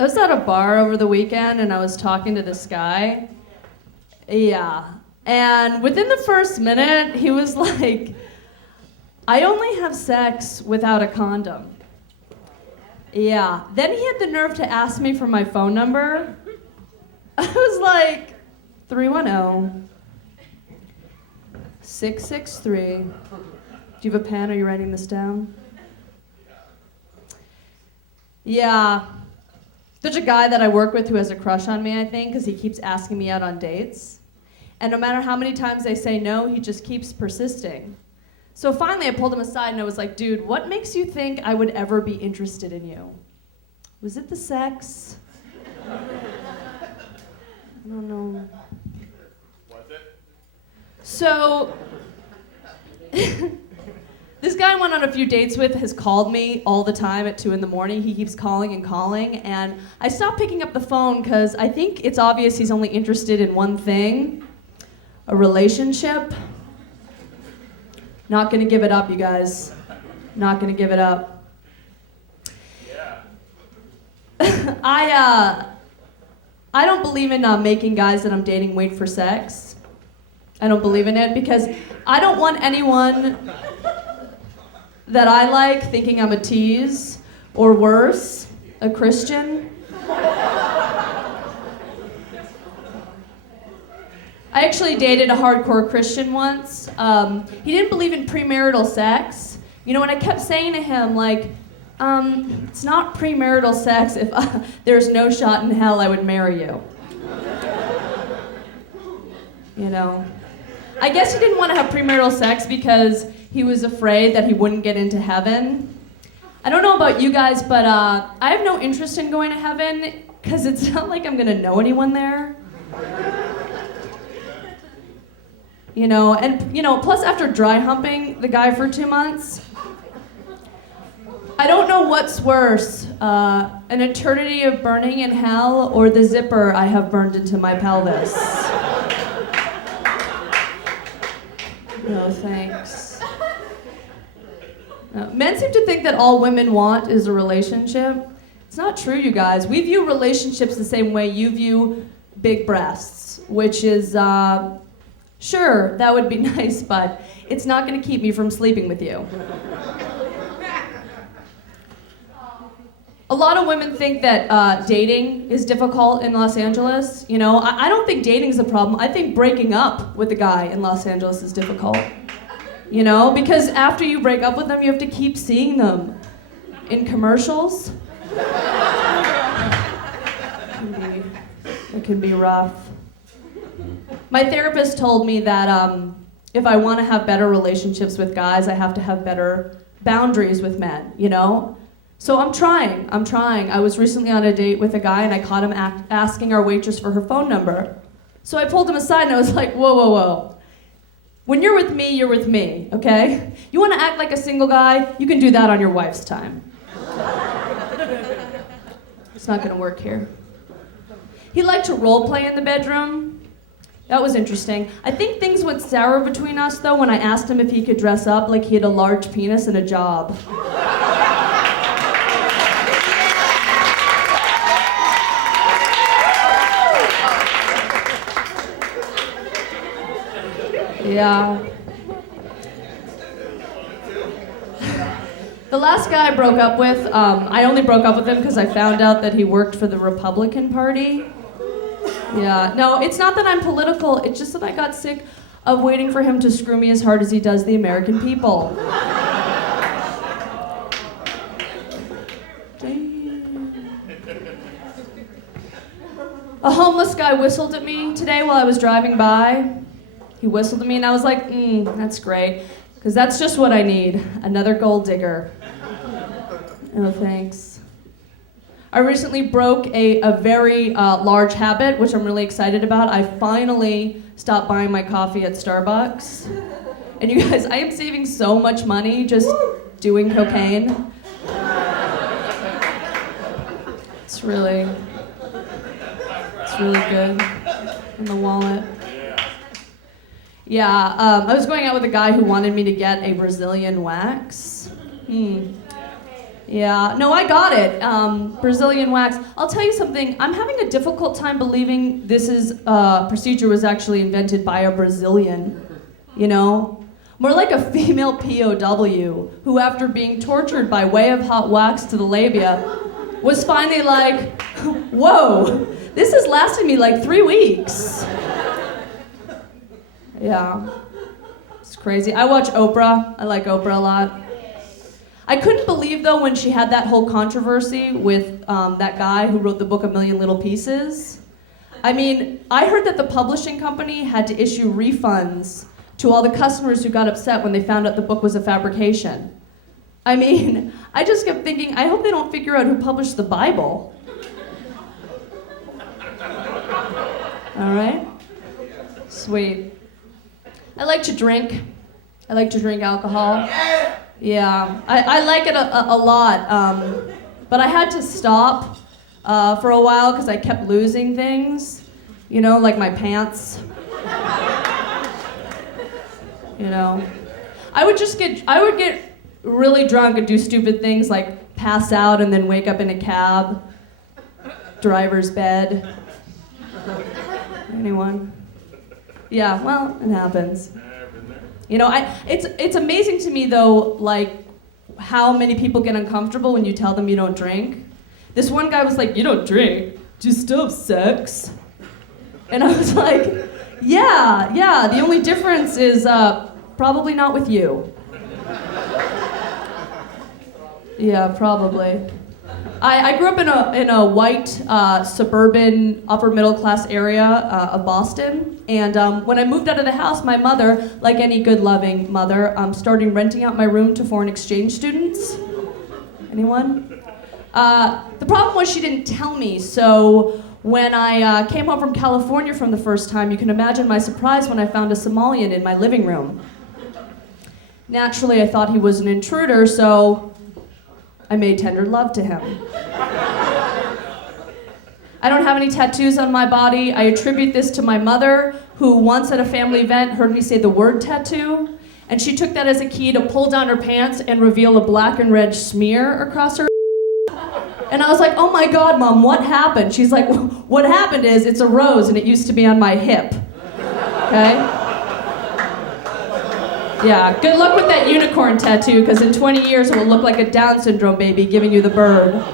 I was at a bar over the weekend and I was talking to this guy. Yeah. And within the first minute, he was like, I only have sex without a condom. Yeah. Then he had the nerve to ask me for my phone number. I was like, 310-663. Do you have a pen? Are you writing this down? Yeah. There's a guy that I work with who has a crush on me, I think, because he keeps asking me out on dates. And no matter how many times I say no, he just keeps persisting. So finally I pulled him aside and I was like, dude, what makes you think I would ever be interested in you? Was it the sex? I don't know. Was it? So, this guy I went on a few dates with has called me all the time at 2 a.m. He keeps calling and calling, and I stopped picking up the phone because I think it's obvious he's only interested in one thing, a relationship. Not gonna give it up, you guys. Not gonna give it up. Yeah. I don't believe in making guys that I'm dating wait for sex. I don't believe in it because I don't want anyone that I like thinking I'm a tease, or worse, a Christian. I actually dated a hardcore Christian once. He didn't believe in premarital sex. You know, and I kept saying to him, like, it's not premarital sex if there's no shot in hell I would marry you. You know? I guess he didn't want to have premarital sex because he was afraid that he wouldn't get into heaven. I don't know about you guys, but I have no interest in going to heaven because it's not like I'm gonna know anyone there. You know, and plus after dry humping the guy for 2 months, I don't know what's worse, an eternity of burning in hell or the zipper I have burned into my pelvis. No, thanks. Men seem to think that all women want is a relationship. It's not true, you guys. We view relationships the same way you view big breasts, which is, sure, that would be nice, but it's not going to keep me from sleeping with you. A lot of women think that dating is difficult in Los Angeles. You know, I don't think dating's a problem. I think breaking up with a guy in Los Angeles is difficult. You know, because after you break up with them, you have to keep seeing them in commercials. It can be rough. My therapist told me that if I want to have better relationships with guys, I have to have better boundaries with men, you know? So I'm trying. I was recently on a date with a guy and I caught him asking our waitress for her phone number. So I pulled him aside and I was like, whoa. When you're with me, you're with me, okay? You want to act like a single guy? You can do that on your wife's time. It's not going to work here. He liked to role play in the bedroom. That was interesting. I think things went sour between us, though, when I asked him if he could dress up like he had a large penis and a job. Yeah. The last guy I broke up with, I only broke up with him because I found out that he worked for the Republican Party. Yeah, no, it's not that I'm political, it's just that I got sick of waiting for him to screw me as hard as he does the American people. A homeless guy whistled at me today while I was driving by. He whistled at me and I was like, that's great, because that's just what I need, another gold digger. Oh, thanks. I recently broke a very large habit, which I'm really excited about. I finally stopped buying my coffee at Starbucks. And you guys, I am saving so much money just doing cocaine. It's really good in the wallet. Yeah, I was going out with a guy who wanted me to get a Brazilian wax. Yeah, no, I got it. Brazilian wax. I'll tell you something. I'm having a difficult time believing this procedure was actually invented by a Brazilian. You know, more like a female POW who, after being tortured by way of hot wax to the labia, was finally like, "Whoa, this has lasted me like 3 weeks." Yeah, it's crazy. I watch Oprah. I like Oprah a lot. I couldn't believe, though, when she had that whole controversy with that guy who wrote the book A Million Little Pieces. I mean, I heard that the publishing company had to issue refunds to all the customers who got upset when they found out the book was a fabrication. I mean, I just kept thinking, I hope they don't figure out who published the Bible. All right? Sweet. I like to drink. I like to drink alcohol. Yeah, I like it a lot, but I had to stop for a while because I kept losing things, you know, like my pants. You know, I would get really drunk and do stupid things like pass out and then wake up in a cab, driver's bed. Anyone? Yeah, well, it happens. You know, it's amazing to me, though, like, how many people get uncomfortable when you tell them you don't drink. This one guy was like, "You don't drink? Do you still have sex?" And I was like, yeah, the only difference is probably not with you. Yeah, probably. I grew up in a white suburban upper middle class area of Boston, and when I moved out of the house, my mother, like any good loving mother, started renting out my room to foreign exchange students. Anyone? The problem was she didn't tell me, so when I came home from California from the first time, you can imagine my surprise when I found a Somalian in my living room. Naturally, I thought he was an intruder, so I made tender love to him. I don't have any tattoos on my body. I attribute this to my mother, who once at a family event heard me say the word tattoo, and she took that as a key to pull down her pants and reveal a black and red smear across her. And I was like, "Oh my God, Mom, what happened?" She's like, "What happened is it's a rose and it used to be on my hip." Okay? Yeah, good luck with that unicorn tattoo, because in 20 years it will look like a Down syndrome baby giving you the bird.